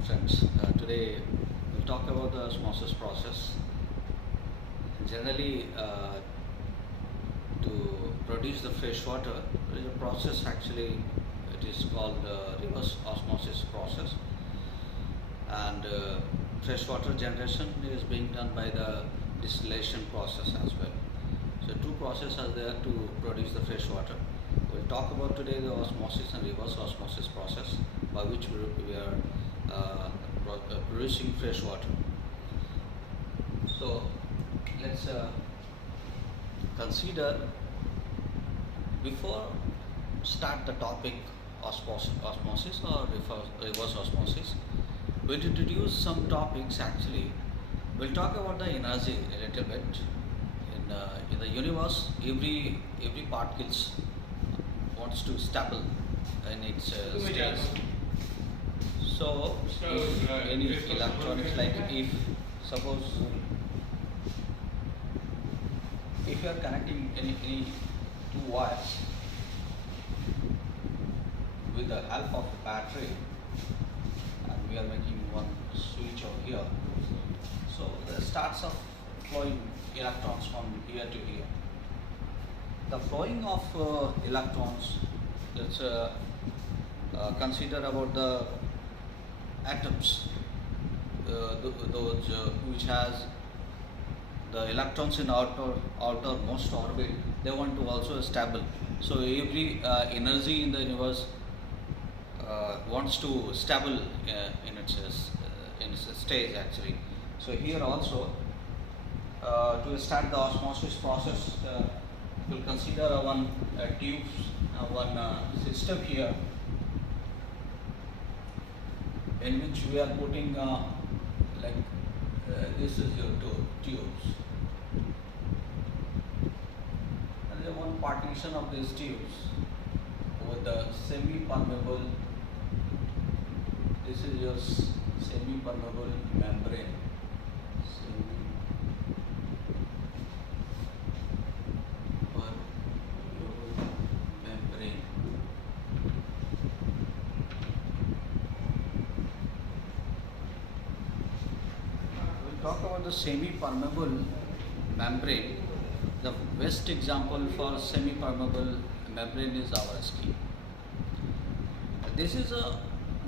morning, friends. Today we'll talk about the osmosis process. Generally, to produce the fresh water, there is a process actually, it is called reverse osmosis process. And freshwater generation is being done by the distillation process as well. So two processes are there to produce the fresh water. We'll talk about today the osmosis and reverse osmosis process by which we are producing fresh water. So let's consider, before start the topic osmosis or reverse osmosis, we'll introduce some topics actually. We'll talk about the energy a little bit. In the universe, every particles wants to stable in its state. So if any electronics, like if suppose if you are connecting any two wires with the help of a battery, and we are making one switch over here, so there starts of flowing electrons from here to here. The flowing of electrons, let's consider about the atoms, those which has the electrons in outermost orbit, they want to also stable. So every energy in the universe wants to stable in its stage actually. So here also, to start the osmosis process, we'll consider one tube, one system here, in which we are putting this is your two tubes, and then one partition of these tubes with the semi-permeable. This is your semi-permeable membrane. Talk about the semi-permeable membrane. The best example for semi-permeable membrane is our skin. This is a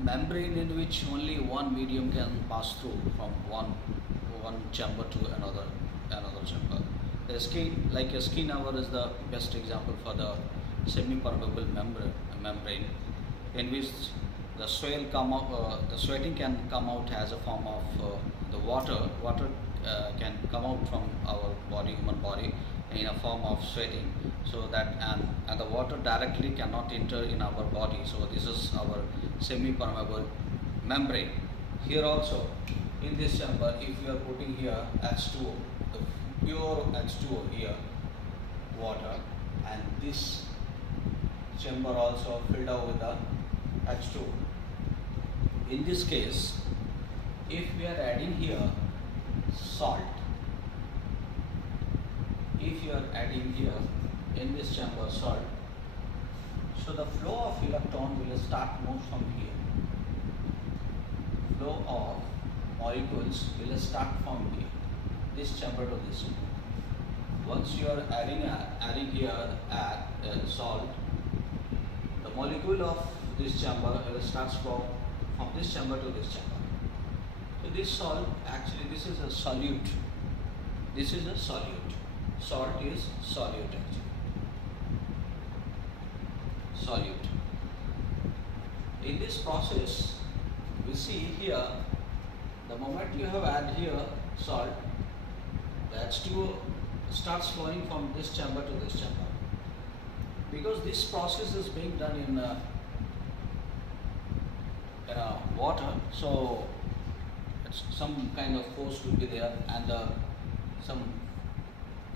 membrane in which only one medium can pass through from one chamber to another chamber. The skin, like a skin hour, is the best example for the semi-permeable membrane, in which the sweating can come out as a form of the water can come out from our body, human body, in a form of sweating, so that and the water directly cannot enter in our body. So this is our semi-permeable membrane. Here also, in this chamber, if you are putting here H2O, the pure H2O here, water, and this chamber also filled out with the H2O. In this case, if we are adding here salt, if you are adding here in this chamber salt, so the flow of electron will start move from here. Flow of molecules will start from here, this chamber to this chamber. Once you are adding here salt, the molecule of this chamber will start from this chamber to this chamber. So this salt, actually this is a solute. This is a solute. Salt is solute actually. Solute. In this process, we see here, the moment you have added here salt, the H2O starts flowing from this chamber to this chamber. Because this process is being done in water, so some kind of force will be there, and some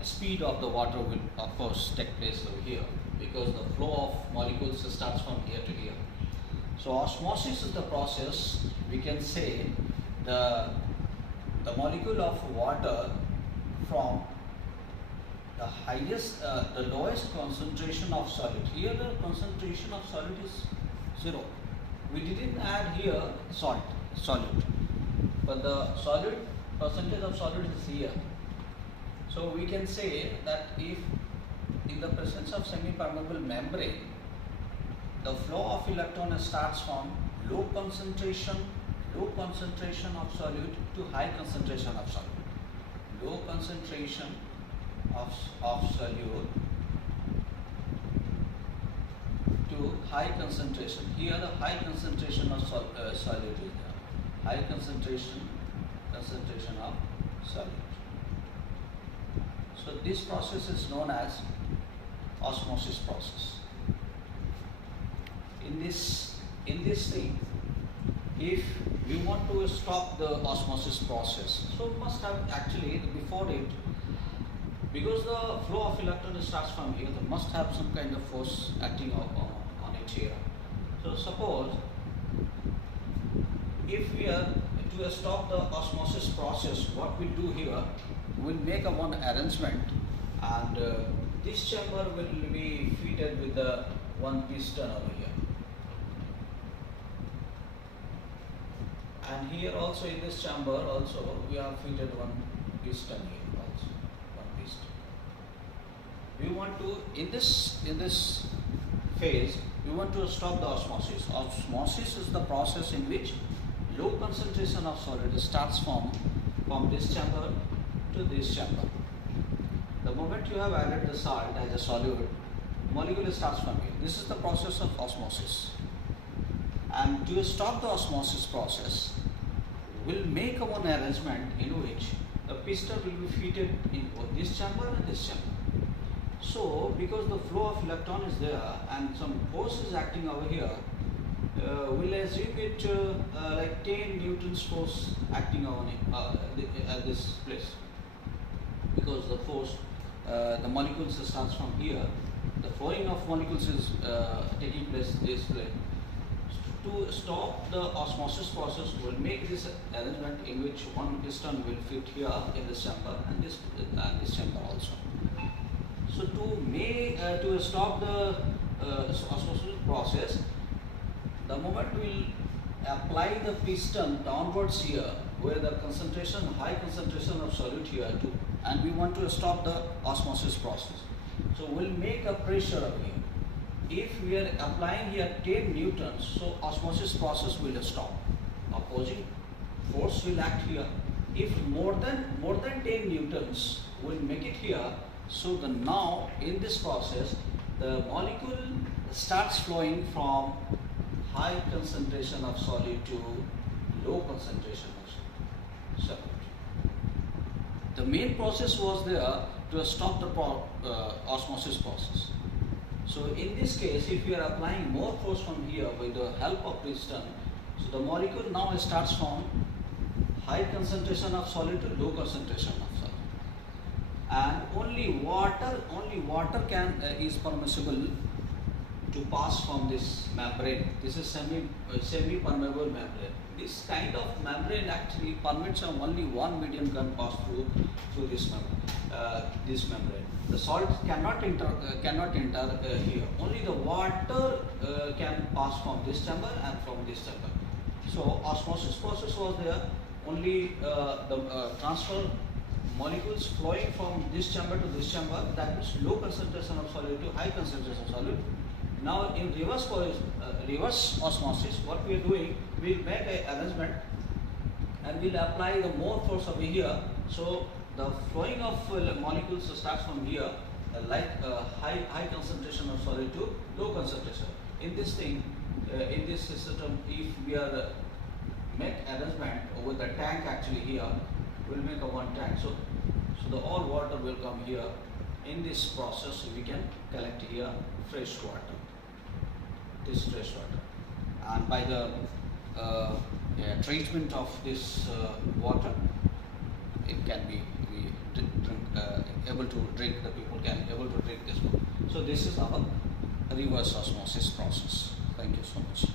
speed of the water will of course take place over here, because the flow of molecules starts from here to here. So osmosis is the process, we can say, the molecule of water from the highest, the lowest concentration of solid. Here the concentration of solid is 0. We didn't add here salt. solute, but the solute percentage of solute is here. So we can say that if in the presence of semi-permeable membrane, the flow of electron starts from low concentration of solute to high concentration of solute. Low concentration of solute to high concentration. Here the high concentration of solute is there. High concentration of solute. So this process is known as osmosis process. In this thing, if we want to stop the osmosis process, so we must have actually before it, because the flow of electron starts from here, there must have some kind of force acting on it here. So suppose if we are to stop the osmosis process, what we do here, we'll make a one arrangement, and this chamber will be fitted with the one piston over here. And here also in this chamber also we have fitted one piston here also, one piston. We want to in this phase we want to stop the osmosis. Osmosis is the process in which low concentration of solid starts from this chamber to this chamber. The moment you have added the salt as a solute, molecule starts from here. This is the process of osmosis. And to stop the osmosis process, we'll make one arrangement in which the piston will be fitted in both this chamber and this chamber. So, because the flow of electron is there and some force is acting over here, we'll assume it like 10 newtons force acting on it at this place. Because the force, the molecules starts from here, the flowing of molecules is taking place this way. To stop the osmosis process, we'll make this arrangement in which one piston will fit here in this chamber and this chamber also. So to stop the osmosis process, the moment we'll apply the piston downwards here, where the concentration, high concentration of solute here too, and we want to stop the osmosis process. So we'll make a pressure over here. If we are applying here 10 newtons, so osmosis process will stop. Opposing force will act here. If more than 10 newtons, we'll make it here. So now in this process, the molecule starts flowing from high concentration of solid to low concentration of solid. The main process was there to stop the osmosis process. So in this case, if we are applying more force from here with the help of piston, so the molecule now starts from high concentration of solid to low concentration of solid. And only water is permissible to pass from this membrane. This is semi-permeable membrane. This kind of membrane actually permits only one medium can pass through this membrane. The salt cannot enter here. Only the water can pass from this chamber and from this chamber. So osmosis process was there. Only the transfer molecules flowing from this chamber to this chamber, that means low concentration of solid to high concentration of solid. Now in reverse osmosis, what we are doing, we'll make an arrangement and we'll apply the more force over here. So the flowing of molecules starts from here, high concentration of solid to low concentration. In this thing, in this system, if we are make arrangement over the tank actually here, we'll make a one tank. So the all water will come here. In this process, we can collect here fresh water. This fresh water, and by the treatment of this water, it can be able to drink. The people can able to drink this water. So this is our reverse osmosis process. Thank you so much.